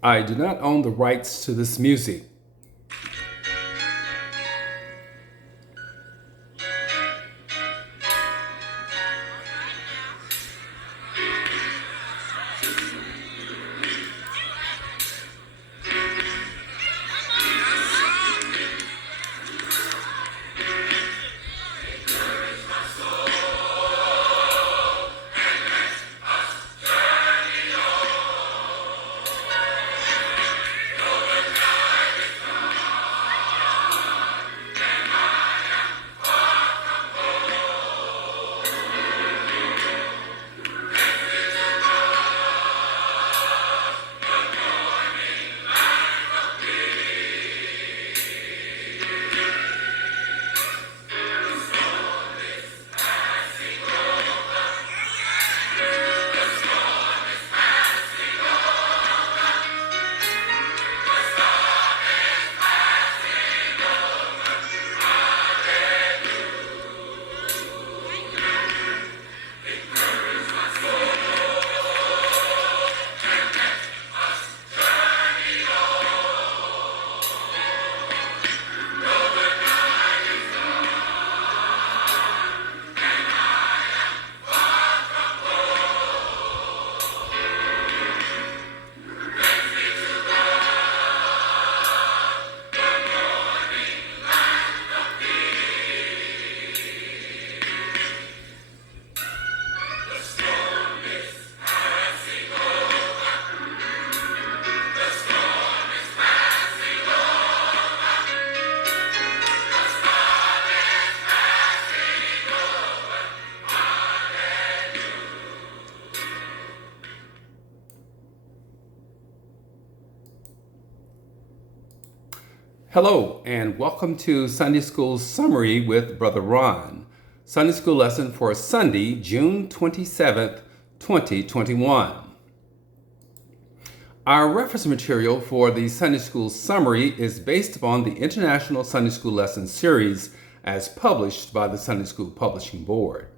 I do not own the rights to this music. Hello, and welcome to Sunday School Summary with Brother Ron. Sunday School lesson for Sunday, June 27th, 2021. Our reference material for the Sunday School Summary is based upon the International Sunday School Lesson Series as published by the Sunday School Publishing Board.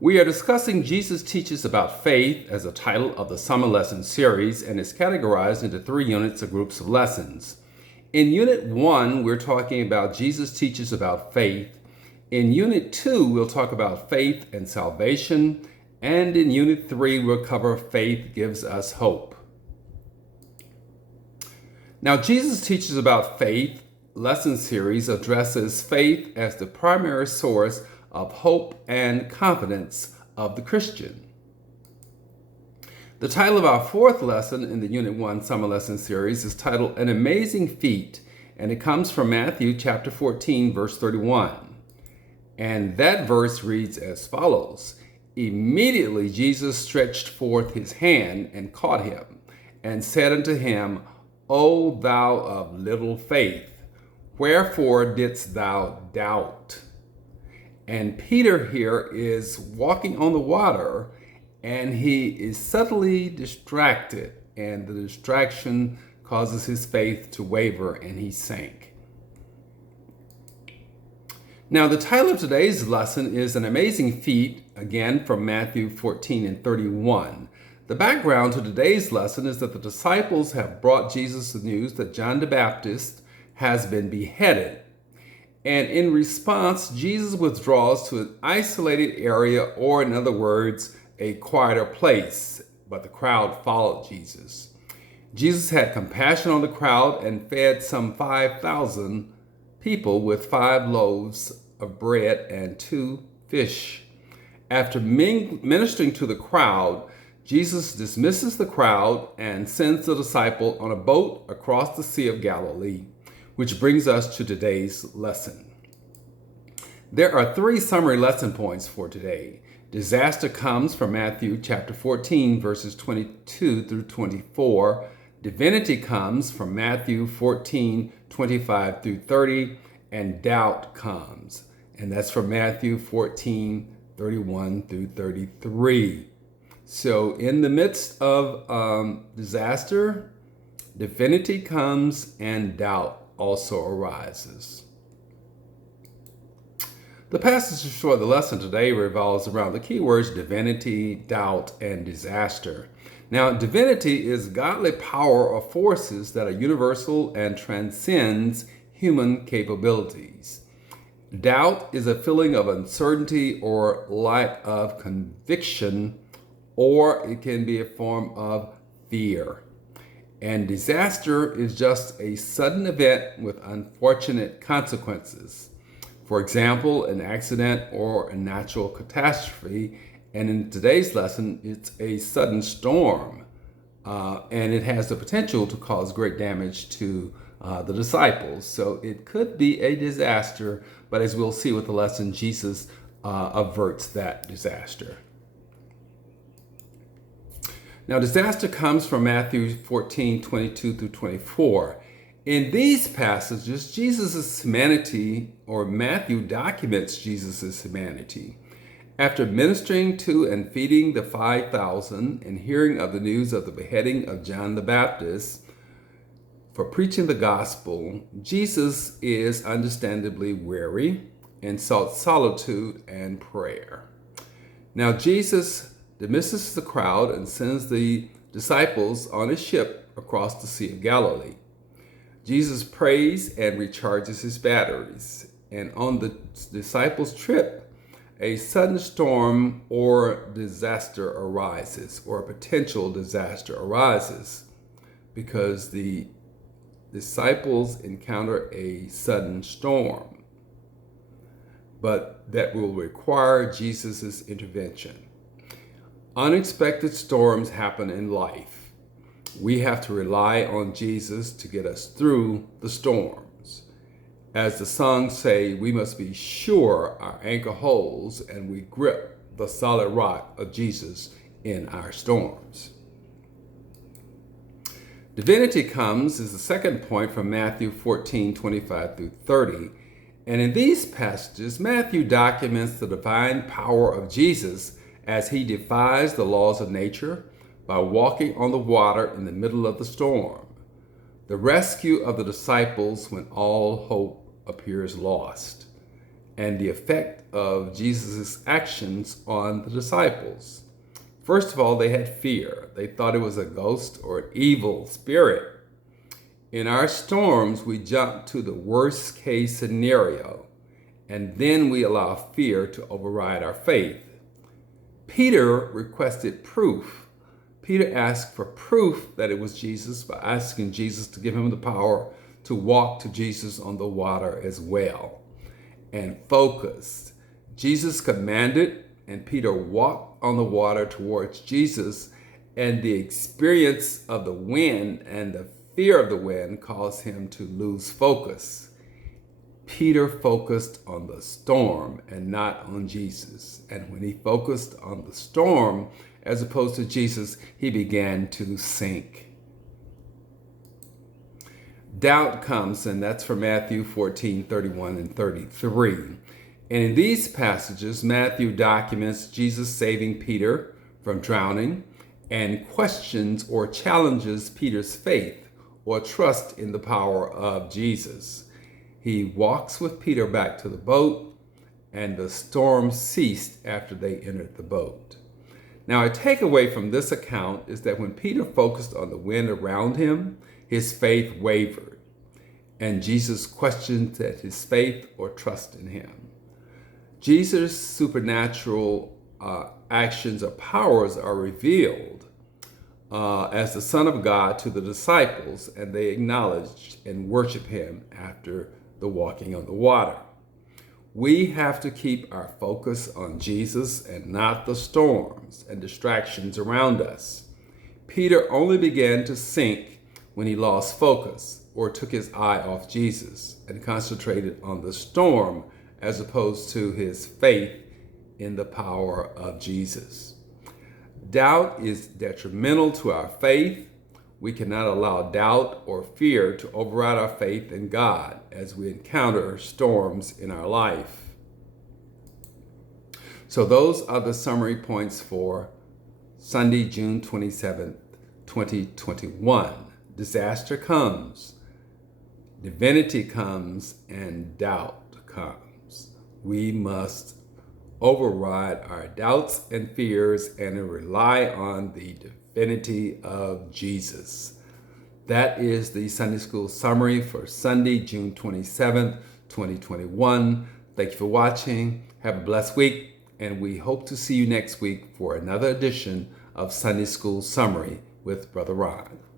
We are discussing Jesus Teaches About Faith as a title of the Summer Lesson Series and is categorized into 3 units or groups of lessons. In Unit 1, we're talking about Jesus Teaches About Faith. In Unit 2, we'll talk about faith and salvation. And in Unit 3, we'll cover Faith Gives Us Hope. Now, Jesus Teaches About Faith lesson series addresses faith as the primary source of hope and confidence of the Christian. The title of our 4th lesson in the Unit 1 Summer Lesson Series is titled An Amazing Feat, and it comes from Matthew chapter 14, verse 31. And that verse reads as follows: Immediately Jesus stretched forth his hand and caught him, and said unto him, O thou of little faith, wherefore didst thou doubt? And Peter here is walking on the water, and he is subtly distracted, and the distraction causes his faith to waver, and he sank. Now, the title of today's lesson is An Amazing Feat, again from Matthew 14 and 31. The background to today's lesson is that the disciples have brought Jesus the news that John the Baptist has been beheaded. And in response, Jesus withdraws to an isolated area, or in other words, a quieter place, but the crowd followed Jesus. Jesus had compassion on the crowd and fed some 5,000 people with 5 loaves of bread and 2 fish. After ministering to the crowd, Jesus dismisses the crowd and sends the disciple on a boat across the Sea of Galilee, which brings us to today's lesson. There are 3 summary lesson points for today. Disaster comes from Matthew chapter 14, verses 22 through 24. Divinity comes from Matthew 14, 25 through 30. And doubt comes, and that's from Matthew 14, 31 through 33. So in the midst of disaster, divinity comes and doubt also arises. The passage for the lesson today revolves around the keywords divinity, doubt, and disaster. Now, divinity is godly power or forces that are universal and transcends human capabilities. Doubt is a feeling of uncertainty or lack of conviction, or it can be a form of fear. And disaster is just a sudden event with unfortunate consequences. For example, an accident or a natural catastrophe. And in today's lesson, it's a sudden storm. And it has the potential to cause great damage to the disciples. So it could be a disaster, but as we'll see with the lesson, Jesus averts that disaster. Now, disaster comes from Matthew 14, 22 through 24. In these passages, Jesus' humanity, or Matthew documents Jesus' humanity. After ministering to and feeding the 5,000 and hearing of the news of the beheading of John the Baptist for preaching the gospel, Jesus is understandably weary and sought solitude and prayer. Now, Jesus dismisses the crowd and sends the disciples on a ship across the Sea of Galilee. Jesus prays and recharges his batteries. And on the disciples' trip, a sudden storm or disaster arises, or a potential disaster arises, because the disciples encounter a sudden storm, but that will require Jesus' intervention. Unexpected storms happen in life. We have to rely on Jesus to get us through the storms. As the songs say, we must be sure our anchor holds and we grip the solid rock of Jesus in our storms. Divinity comes is the second point from Matthew 14, 25 through 30. And in these passages, Matthew documents the divine power of Jesus as he defies the laws of nature by walking on the water in the middle of the storm. The rescue of the disciples when all hope appears lost, and the effect of Jesus' actions on the disciples. First of all, they had fear. They thought it was a ghost or an evil spirit. In our storms, we jump to the worst case scenario, and then we allow fear to override our faith. Peter requested proof. Peter asked for proof that it was Jesus by asking Jesus to give him the power to walk to Jesus on the water as well. And focused. Jesus commanded, and Peter walked on the water towards Jesus, and the experience of the wind and the fear of the wind caused him to lose focus. Peter focused on the storm and not on Jesus. And when he focused on the storm as opposed to Jesus, he began to sink. Doubt comes, and that's from Matthew 14, 31 and 33. And in these passages, Matthew documents Jesus saving Peter from drowning and questions or challenges Peter's faith or trust in the power of Jesus. He walks with Peter back to the boat, and the storm ceased after they entered the boat. Now, a takeaway from this account is that when Peter focused on the wind around him, his faith wavered, and Jesus questioned that his faith or trust in him. Jesus' supernatural actions or powers are revealed as the Son of God to the disciples, and they acknowledged and worshiped him after the walking on the water. We have to keep our focus on Jesus and not the storms and distractions around us. Peter only began to sink when he lost focus or took his eye off Jesus and concentrated on the storm as opposed to his faith in the power of Jesus. Doubt is detrimental to our faith. We cannot allow doubt or fear to override our faith in God as we encounter storms in our life. So those are the summary points for Sunday, June 27th, 2021. Disaster comes, divinity comes, and doubt comes. We must override our doubts and fears and rely on the divinity of Jesus. That is the Sunday School summary for Sunday, June 27th, 2021. Thank you for watching. Have a blessed week, and we hope to see you next week for another edition of Sunday School Summary with Brother Ron.